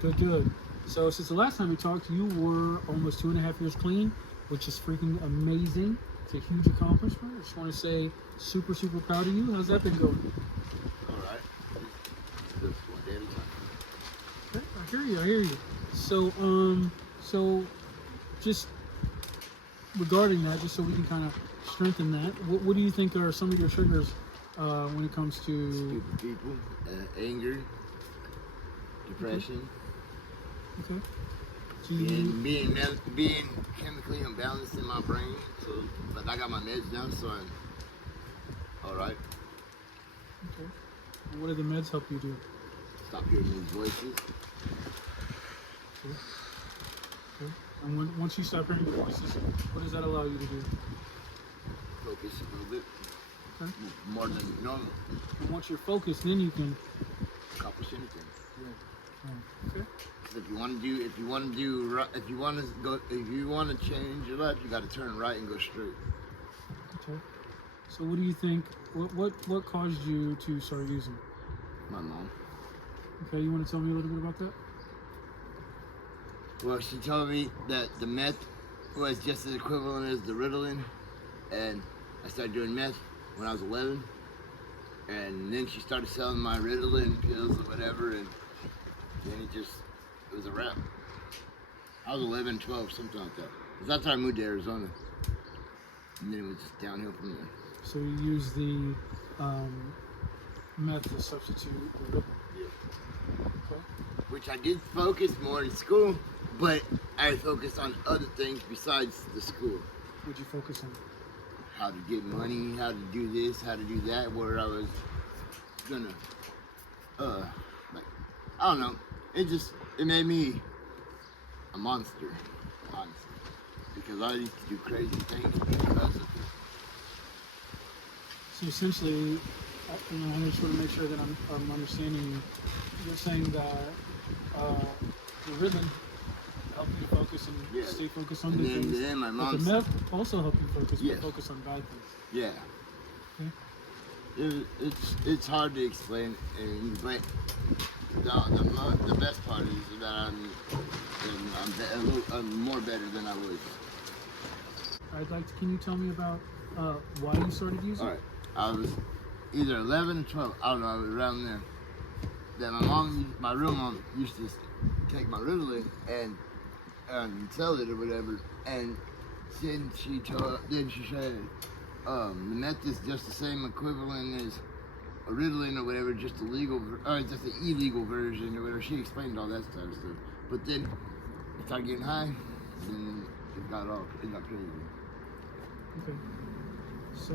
Good, good. So since the last time we talked, you were almost 2.5 years clean, which is freaking amazing. It's a huge accomplishment. I just want to say super, super proud of you. How's that been going? All right. Just one day at a time. Okay, I hear you. I hear you. So, so just regarding that, just so we can kind of strengthen that, what do you think are some of your triggers when it comes to? Stupid people, anger, depression, Okay. So you, being chemically imbalanced in my brain. So, but I got my meds now, so I'm all right. okay. And what do the meds help you do? Stop hearing these voices. Okay. Okay. And once you stop hearing the voices, what does that allow you to do? Focus a little bit Okay. more than normal. And once you're focused, then you can. Accomplish anything. Okay. 'Cause if you want to change your life, you got to turn right and go straight. Okay. So what do you think? What caused you to start using? My mom. Okay. You want to tell me a little bit about that? Well, she told me that the meth was just as equivalent as the Ritalin, and I started doing meth when I was 11, and then she started selling my Ritalin pills or whatever, and then it was a wrap. I was 11, 12, something like that. 'Cause that's how I moved to Arizona, and then it was just downhill from there. So you use the meth to substitute the Ritalin. Yeah. Okay. Which I did focus more in school, but I focused on other things besides the school. What'd you focus on? How to get money, how to do this, how to do that, where I was gonna, like, I don't know. It made me a monster, honestly. Because I used to do crazy things because of it. So essentially, I just want to make sure that I'm understanding you. You're saying that the Ritalin helped you focus and Yeah. stay focused on And good things. then my But mom, the meth also helped you focus, Yes. but focus on bad things. yeah. Okay. It's hard to explain, but the best part is that I'm more better than I was. I'd like to. Can you tell me about why you started using? All right, I was either 11 or 12. I don't know, I was around there. That my real mom, used to take my Ritalin and sell it or whatever. And then she said, the meth is just the same equivalent as a Ritalin or whatever, just a just an illegal version or whatever. She explained all that stuff. But then I started getting high, and it got crazy. Okay. So.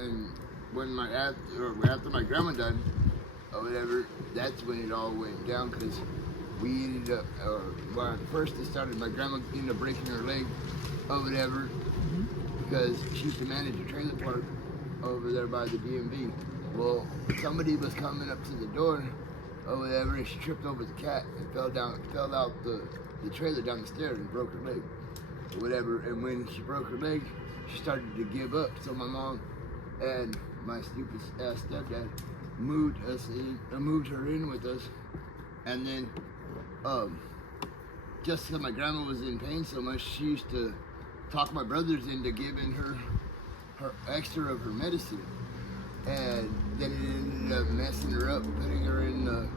And when after my grandma died or whatever, that's when it all went down because we ended up, when first it started, my grandma ended up breaking her leg or whatever because she used to manage a trailer park over there by the DMV. Well, somebody was coming up to the door or whatever, and she tripped over the cat and fell out the trailer down the stairs and broke her leg or whatever. And when she broke her leg, she started to give up. So my mom and my stupid ass stepdad moved her in with us, and then just because my grandma was in pain so much, she used to talk my brothers into giving her extra of her medicine, and then it ended up messing her up, putting her in what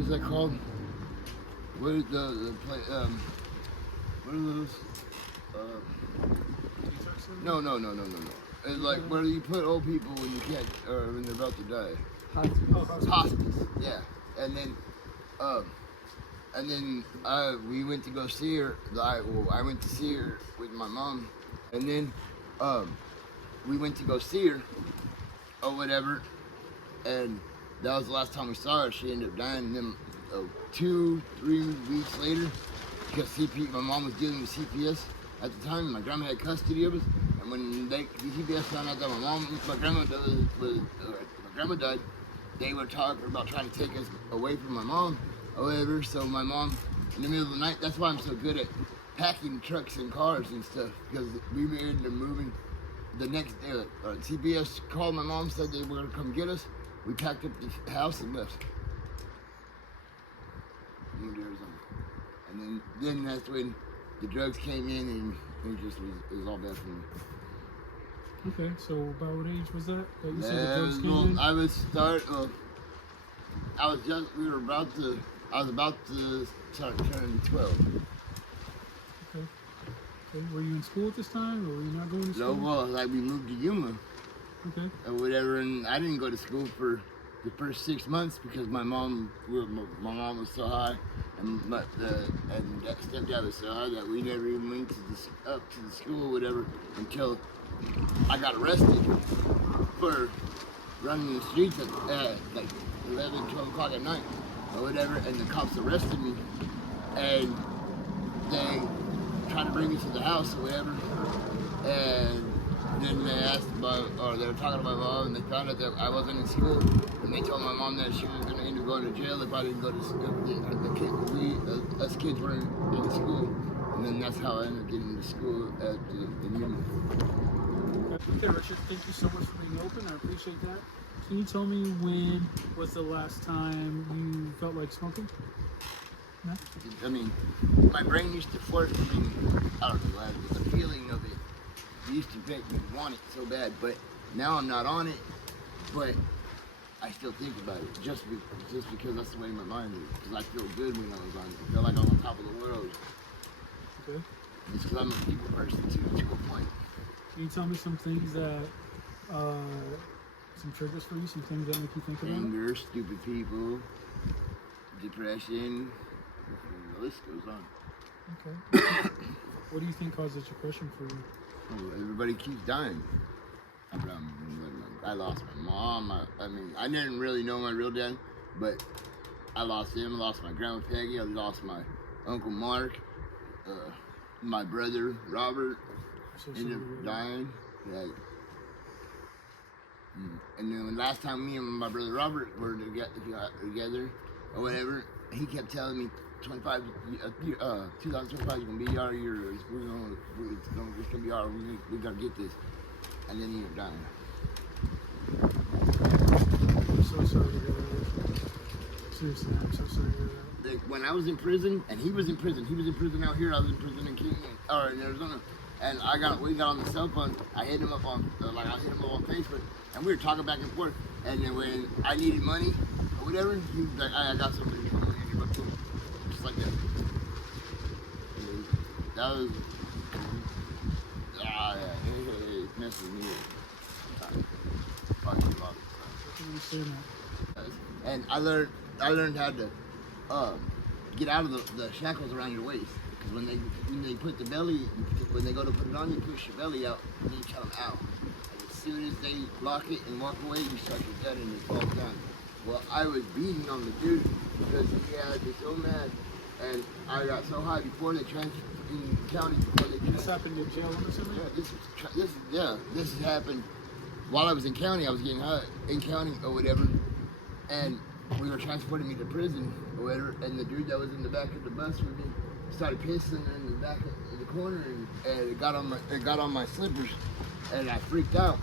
is that called? What is what are those? No. It's like where you put old people when you can't, or when they're about to die. Hospice. Yeah. And then we went to go see her. I went to see her with my mom, and then we went to go see her or whatever, and that was the last time we saw her. She ended up dying. And then 2-3 weeks later, because my mom was dealing with CPS at the time. My grandma had custody of us, and when the CPS found out that my grandma died, they were talking about trying to take us away from my mom or whatever. So my mom, in the middle of the night, that's why I'm so good at packing trucks and cars and stuff, because we ended up moving the next day. CPS called my mom, said they were going to come get us. We packed up the house and left. moved to Arizona. And then that's when the drugs came in, and it just was, it was all bad for me. Okay, so about what age was that? That you said the Yeah, drugs came in? I would start. I was just. We were about to. I was about to start turning 12. Okay. Okay. Were you in school at this time, or were you not going to No, school? well, like we moved to Yuma Okay. or whatever, and I didn't go to school for the first 6 months because my mom was so high, and stepdad was so high that we never even went up to the school or whatever until I got arrested for running the streets at like 11, 12 o'clock at night or whatever, and the cops arrested me, and they tried to bring me to the house or whatever, and then they asked about, or they were talking to my mom, and they found out that I wasn't in school, and they told my mom that she was going to end up going to jail if I didn't go to school. Us kids weren't in school, and then that's how I ended up getting to school at the Newman. Okay, Richard, thank you so much for being open. I appreciate that. Can you tell me when was the last time you felt like smoking? No? I mean, my brain used to flirt. I mean, I don't know, but the feeling of it used to make me want it so bad. But now I'm not on it, but I still think about it just because that's the way my mind is. Because I feel good when I was on it. I feel like I'm on top of the world. Okay. It's because I'm a people person too, to a point. Can you tell me some things that, some triggers for you, some things that make you think about it? Anger, stupid people, depression, the list goes on. Okay. What do you think causes depression for you? Oh, everybody keeps dying. I lost my mom. I mean, I didn't really know my real dad, but I lost him. I lost my grandma Peggy. I lost my uncle Mark. My brother Robert So ended up dying. Like, and then the last time me and my brother Robert were together or whatever, he kept telling me 2025 is gonna be our year. It's gonna be our. We gotta get this, and then he ended up dying. I'm so sorry to hear that. Seriously, I'm so sorry to hear that. Like, when I was in prison, and he was in prison out here. I was in prison in Arizona, and we got on the cell phone. I hit him up on Facebook, and we were talking back and forth. And then when I needed money or whatever, he was like, I got somebody to come and give up to him, just like that. And that was it messes me up. Fucking love it. I can understand that. And I learned how to get out of the shackles around your waist, because when they put the belly, when they go to put it on, you push your belly out and then you tell them out. And as soon as they lock it and walk away, you start your gut and it falls down. Well, I was beating on the dude because he had me so mad, and I got so high before they transferred in the county. This happened in jail or something? Yeah, this happened while I was in county. I was getting high in county or whatever, and we were transporting me to prison or whatever, and the dude that was in the back of the bus with me started pissing in the back of the corner, and it got on my slippers, and I freaked out,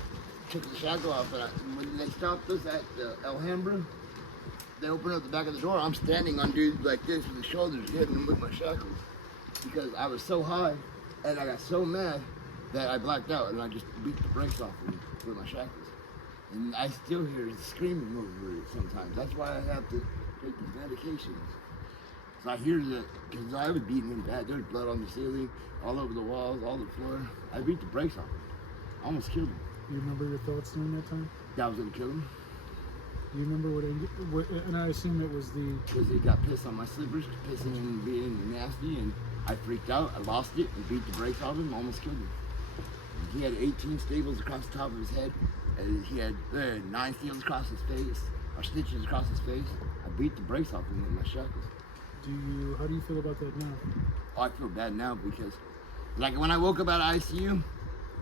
took the shackle off, and when they stopped us at the Alhambra, they opened up the back of the door. I'm standing on dudes like this with the shoulders, hitting them with my shackles, because I was so high, and I got so mad that I blacked out, and I just beat the brakes off of them with my shackles. And I still hear screaming over it sometimes. That's why I have to take these medications. So I hear that, because I was beating him bad. There was blood on the ceiling, all over the walls, all the floor. I beat the brakes off him. I almost killed him. Do you remember your thoughts during that time? That I was gonna kill him. Do you remember what and I assume it was the... Because he got pissed on my slippers, pissing and being nasty, and I freaked out. I lost it and beat the brakes off him, almost killed him. And he had 18 staples across the top of his head. And he had 9 staples across his face, or stitches across his face. I beat the brakes off him with my shackles. How do you feel about that now? Oh, I feel bad now because, like, when I woke up out of ICU,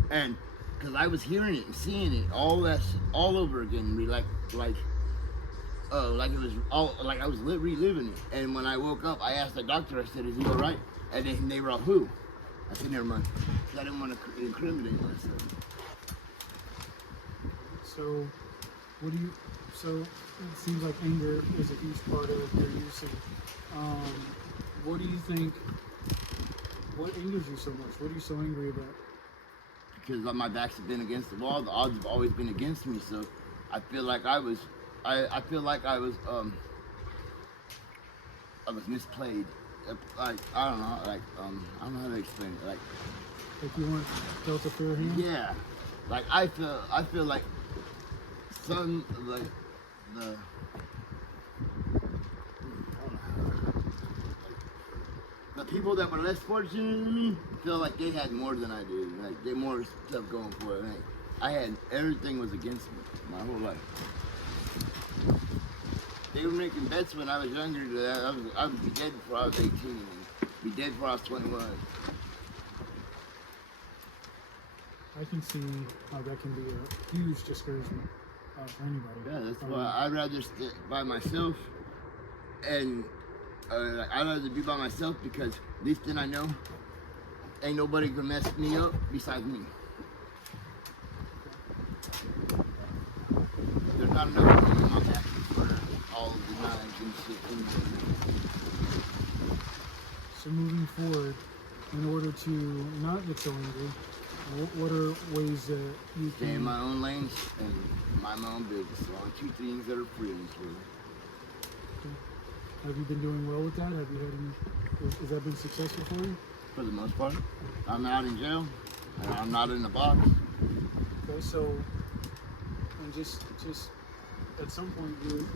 and because I was hearing it and seeing it all over again, like it was all like I was reliving it. And when I woke up, I asked the doctor. I said, "Is he all right?" And they were all, "Who?" I said, "Never mind." I didn't want to incriminate myself. So, so it seems like anger is a huge part of your use of what do you think? What angers you so much? What are you so angry about? Because my backs have been against the wall. The odds have always been against me. So I feel like I was misplayed. Like I don't know. Like I don't know how to explain it. Like you weren't dealt a fair hand? yeah. Like I feel like some like the. The people that were less fortunate than me feel like they had more than I did. Like they more stuff going for it. Like, I had everything was against me my whole life. They were making bets when I was younger that I would be dead before I was 18 and be dead before I was 21. I can see how that can be a huge discouragement for anybody. Yeah, that's why I'd rather stay by myself and I'd rather be by myself because at least then I know ain't nobody gonna mess me up besides me. There's not enough room in my back for all of the knives and shit. So moving forward, in order to not get so angry, what are ways that you Stay in can... my own lanes and mind my own business. So only two things that are free in this world. Have you been doing well with that? Have you had any... Has that been successful for you? For the most part. I'm out in jail. And I'm not in the box. Okay, so... And just at some point, you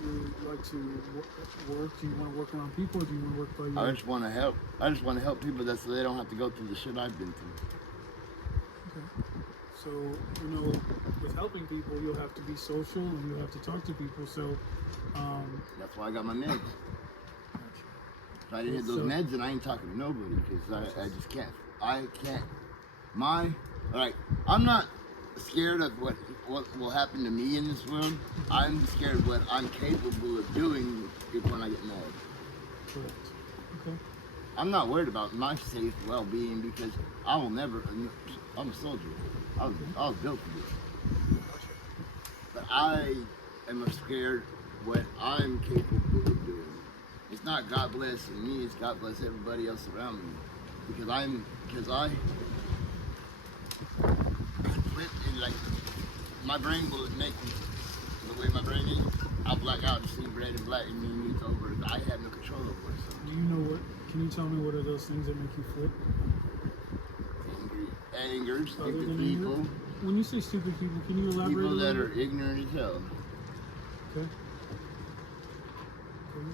like to work? Do you want to work around people, or do you want to work by I your... just want to help. I just want to help people so they don't have to go through the shit I've been through. Okay. So, you know, with helping people, you'll have to be social and you'll have to talk to people. So, that's why I got my meds. If I didn't hit those meds, then I ain't talking to nobody because I just can't. I can't. I'm not scared of what will happen to me in this world. I'm scared of what I'm capable of doing when I get mad. correct. Okay. I'm not worried about my safe well-being because I will never. I'm a soldier. I was built for this. But I am scared what I'm capable of doing. It's not God blessing me. It's God bless everybody else around me. Because I flip and like my brain will make me the way my brain is. I'll black out and see red and black and then it's over. I have no control over it. So. Do you know what? Can you tell me what are those things that make you flip? Anger, Other stupid than people. anger? When you say stupid people, can you elaborate? People a that little are bit? ignorant as hell. Okay.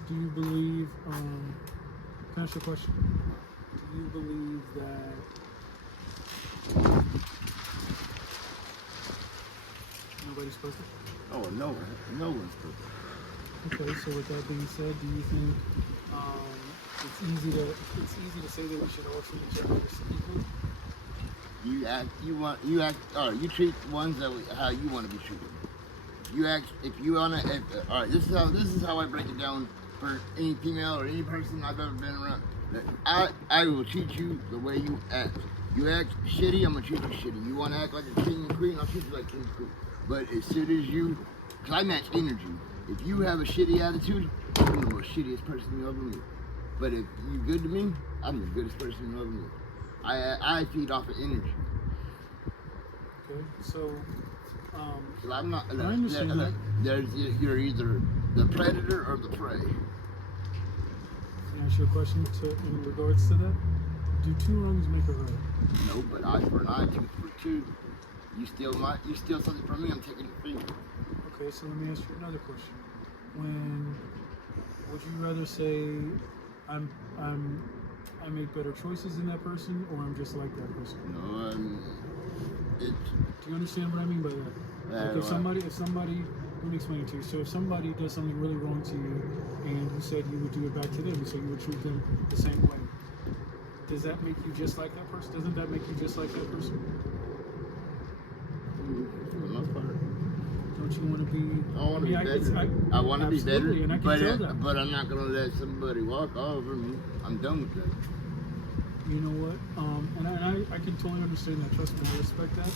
Do you believe? Can I ask you a question? Do you believe that? Nobody's perfect? Oh, no one's perfect. Okay, so with that being said, do you think it's easy to say that we should all treat each other as equal? You treat ones how you want to be treated. All right, this is how I break it down for any female or any person I've ever been around. I will treat you the way you act. You act shitty, I'm gonna treat you shitty. You wanna act like a king and queen, I'll treat you like king and queen. But as soon as cause I match energy. If you have a shitty attitude, I'm the most shittiest person you ever meet. But if you good to me, I'm the goodest person you ever meet. I feed off of energy. Okay, so So I'm not. I understand that. You're either the predator or the prey. Can I ask you a question in regards to that? Do two wrongs make a right? No, but eye for an eye, tooth for two. You steal something from me, I'm taking it from you. Okay, so let me ask you another question. Would you rather say I make better choices than that person, or I'm just like that person? No, Do you understand what I mean by that? Like if somebody, let me explain it to you. So if somebody does something really wrong to you, and you said you would do it back to them, so you would treat them the same way, does that make you just like that person? Doesn't that make you just like that person? For the most part. Don't you want to be? I want to be better. I want to be better, and I can tell that. but I'm not gonna let somebody walk all over me. I'm done with that. You know what? And I can totally understand that. Trust me, I respect that.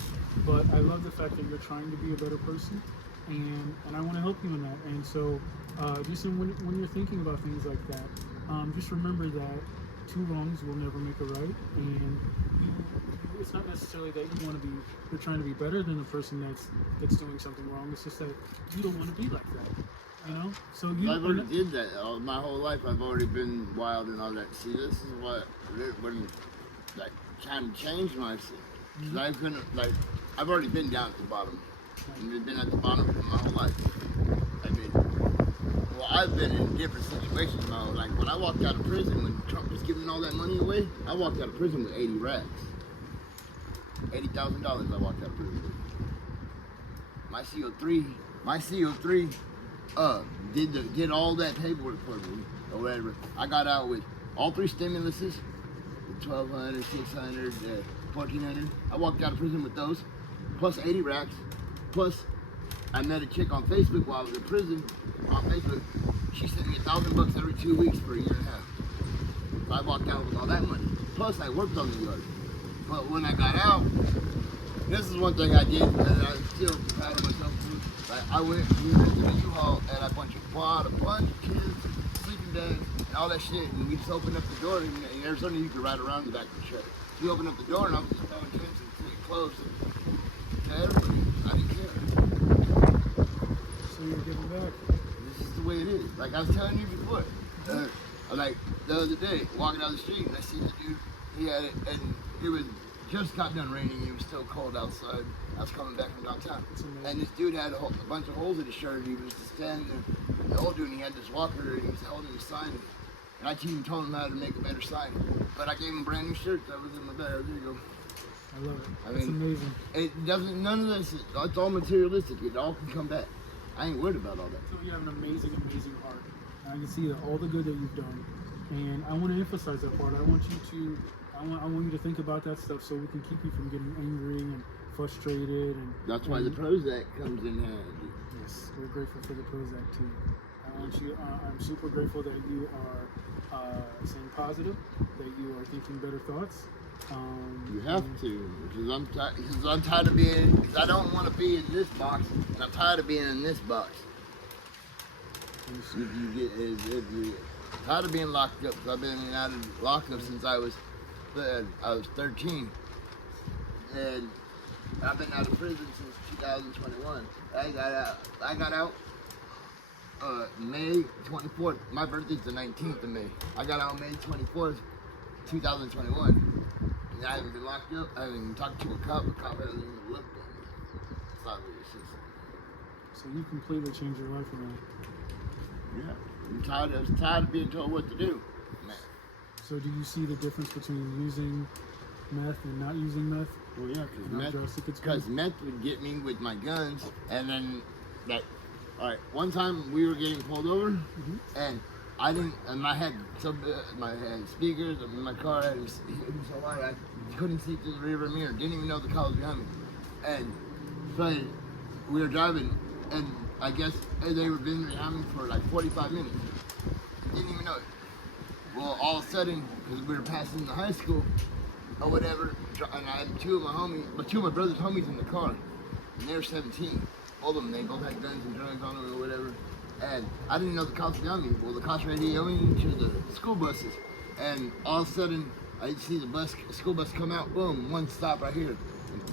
But I love the fact that you're trying to be a better person, and I want to help you in that. And so, when you're thinking about things like that, just remember that two wrongs will never make a right, and it's not necessarily that you want to be, you're trying to be better than the person that's doing something wrong. It's just that you don't want to be like that, you know. So you. I've already did that my whole life. I've already been wild and all that. See, this is what when like trying to change myself. Cause I couldn't like I've already been down at the bottom. I've been at the bottom for my whole life. I mean, well, I've been in different situations now. Like when I walked out of prison, when Trump was giving all that money away, I walked out of prison with 80 racks. $80,000 I walked out of prison with. My CO3, did all that paperwork for me or whatever. I got out with all three stimuluses, 1,200, 600, 1,400. I walked out of prison with those, plus 80 racks, plus I met a chick on Facebook while I was in prison. On Facebook, she sent me $1,000 every 2 weeks for a year and a half. So I walked out with all that money. Plus I worked on the yard. But when I got out, this is one thing I did that I'm still proud of myself for. Like we went to the U-Haul and I bought a bunch of kids, sleeping bags, and all that shit. And we just opened up the door and there's something you could ride around the back of the truck. We opened up the door and I was just throwing kids and clothes to everybody. I didn't care. So you're giving back. This is the way it is. Like I was telling you before. Like the other day, walking down the street, and I see the dude. He had it, and it was just got done raining. It was still cold outside. I was coming back from downtown, and this dude had a bunch of holes in his shirt. He was just standing there. The old dude, and he had this walker, and he was holding a sign. And I even told him how to make a better sign. But I gave him a brand new shirt that was in my bag. There you go. I love it. I It's mean, amazing. It doesn't. None of this. It's all materialistic. It all can come back. I ain't worried about all that. So you have an amazing, amazing heart. And I can see that all the good that you've done. And I want to emphasize that part. I want you to think about that stuff so we can keep you from getting angry and frustrated. And That's why the Prozac comes in handy. Yes, we're grateful for the Prozac too. I'm super grateful that you are staying positive, that you are thinking better thoughts. You have to, because I'm tired of being. Because I don't want to be in this box, and I'm tired of being in this box. If you tired of being locked up, because I've been in and out of lockup since I was 13, and I've been out of prison since 2021. I got out May 24th. My birthday's the 19th of May. I got out May 24th, 2021. And I haven't been locked up. I haven't even talked to a cop. A cop hasn't even looked at me. It's not really just. So you completely changed your life around. Yeah. I'm tired of being told what to do. Man. So do you see the difference between using meth and not using meth? Well, yeah, because meth would get me with my guns, and then all right, one time we were getting pulled over, and I had speakers, and my car it was so light, I couldn't see through the rearview mirror, didn't even know the car was behind me, and so we were driving, and I guess they were been behind me for like 45 minutes, didn't even know it. Well, all of a sudden, because we were passing the high school, or whatever, and I had two of my brother's homies in the car, and they were 17. All of them, they both had guns and drugs on them or whatever, and I didn't know the cops were on me. Well, the cops were radioing to the school buses, and all of a sudden, I see the school bus come out, boom, one stop right here,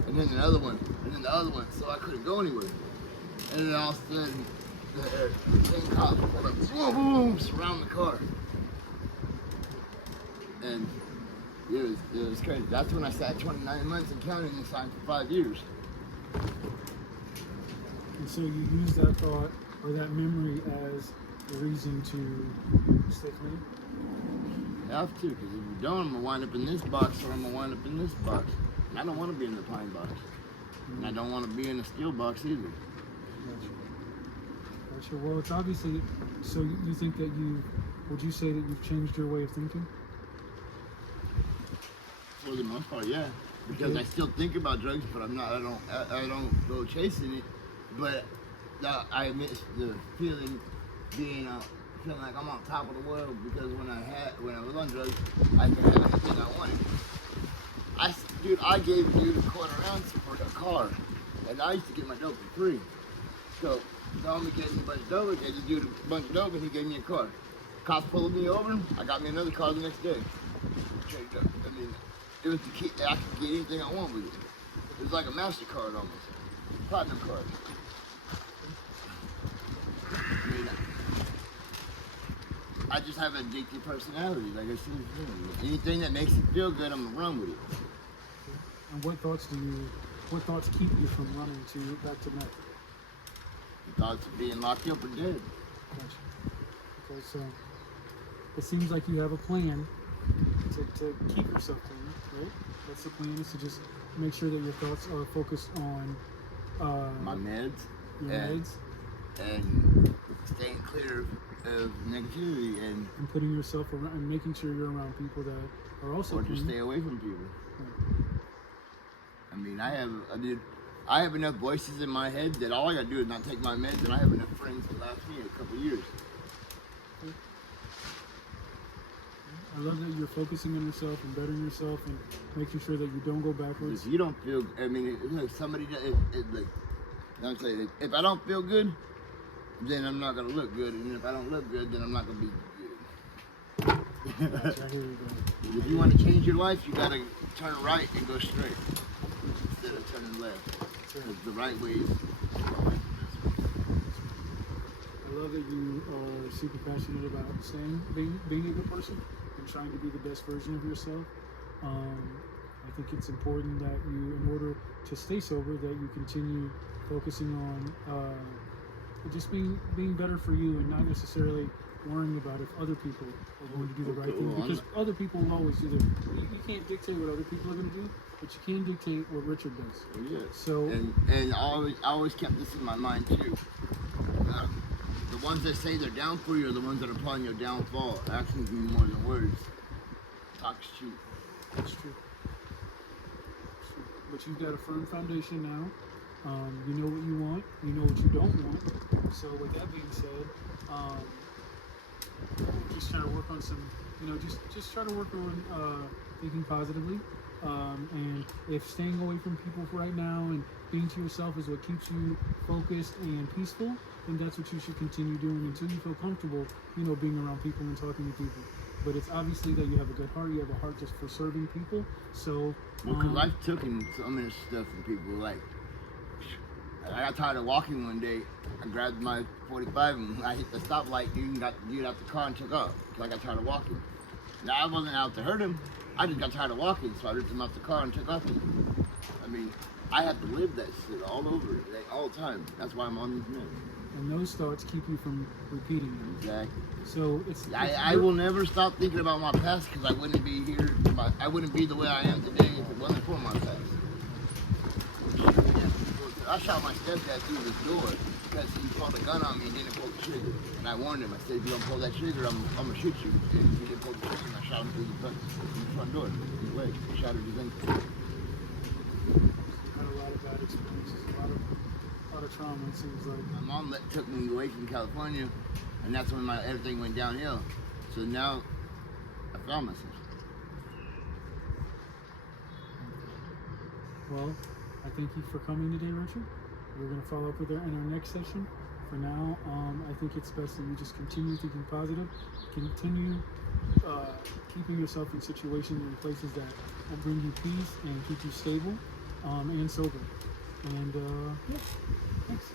and then another one, and then the other one, so I couldn't go anywhere. And then all of a sudden, the same cops pulled up, boom, boom, surround the car. And it was crazy. That's when I sat 29 months and counting and signed for 5 years. And so you use that thought or that memory as a reason to stay clean? You have to, because if you don't, I'm going to wind up in this box or I'm going to wind up in this box. And I don't want to be in the pine box. And I don't want to be in the steel box either. Gotcha. Well, it's obviously, so you think that would you say that you've changed your way of thinking? For the most part, yeah. Because I still think about drugs, but I don't go chasing it. But I miss the feeling feeling like I'm on top of the world, because when I was on drugs, I could have anything I wanted. I gave a dude a $0.25 for a car, and I used to get my dope for free. So the homie gave me a bunch of dope, gave the dude a bunch of dope, and he gave me a car. Cops pulled me over, I got me another car the next day. Checked up. I mean, it was the key. I could get anything I want with it. It was like a MasterCard almost, platinum card. I mean, I just have an addictive personality. Like I said, anything that makes it feel good, I'm gonna run with it. And what thoughts keep you from running back to meth? The thoughts of being locked up or dead. Gotcha. Okay, so it seems like you have a plan to keep yourself clean, right? That's the plan, is to just make sure that your thoughts are focused on My meds. your and- meds And staying clear of negativity and and putting yourself around and making sure you're around people that are also or just clean. stay away from people. I mean, I have enough voices in my head that all I gotta do is not take my meds, and I have enough friends to last me a couple years. I love that you're focusing on yourself and bettering yourself and making sure that you don't go backwards. If you don't feel, I mean, like somebody, like, I'm saying, if I don't feel good, then I'm not gonna look good, and if I don't look good, then I'm not gonna be good. Gotcha, I hear you, bro. If you want to change your life, you gotta turn right and go straight instead of turning left. Because the right way is I love that you are super passionate about being a good person and trying to be the best version of yourself. I think it's important that you, in order to stay sober, that you continue focusing on just being better for you and not necessarily worrying about if other people are going to do the right thing, because other people will always do you can't dictate what other people are going to do, but you can dictate what Richard does. yeah. So And I always kept this in my mind too. The ones that say they're down for you are the ones that are plotting your downfall. Actions mean more than words. Talk's cheap. that's true. But you've got a firm foundation now. You know what you want. You know what you don't want. So with that being said, just try to work on some, just try to work on thinking positively. And if staying away from people for right now and being to yourself is what keeps you focused and peaceful, then that's what you should continue doing until you feel comfortable, being around people and talking to people. But it's obviously that you have a good heart. You have a heart just for serving people. So, Because I've taken some of this stuff from people. Like, I got tired of walking one day. I grabbed my 45 and I hit the stoplight. Dude got the dude out the car and took off. Because I got tired of walking. Now, I wasn't out to hurt him. I just got tired of walking, so I ripped him out the car and took off with him. I mean, I have to live that shit all over, like, all the time. That's why I'm on these meds. and those thoughts keep you from repeating them. Exactly. So it's I will never stop thinking about my past because I wouldn't be here. I wouldn't be the way I am today if it wasn't for my past. I shot my stepdad through the door because he pulled a gun on me and didn't pull the trigger. And I warned him. I said, if you don't pull that trigger, I'm gonna shoot you. And he didn't pull the trigger, and I shot him through the front door, in the leg. Shattered his ankle. had a lot of bad experiences, a lot of trauma. It seems like. My mom took me away from California, and that's when everything went downhill. So now I found myself. Well, I thank you for coming today, Richard. We're going to follow up with her in our next session. For now, I think it's best that you just continue thinking positive, continue keeping yourself in situations and places that will bring you peace and keep you stable and sober. And yeah, thanks.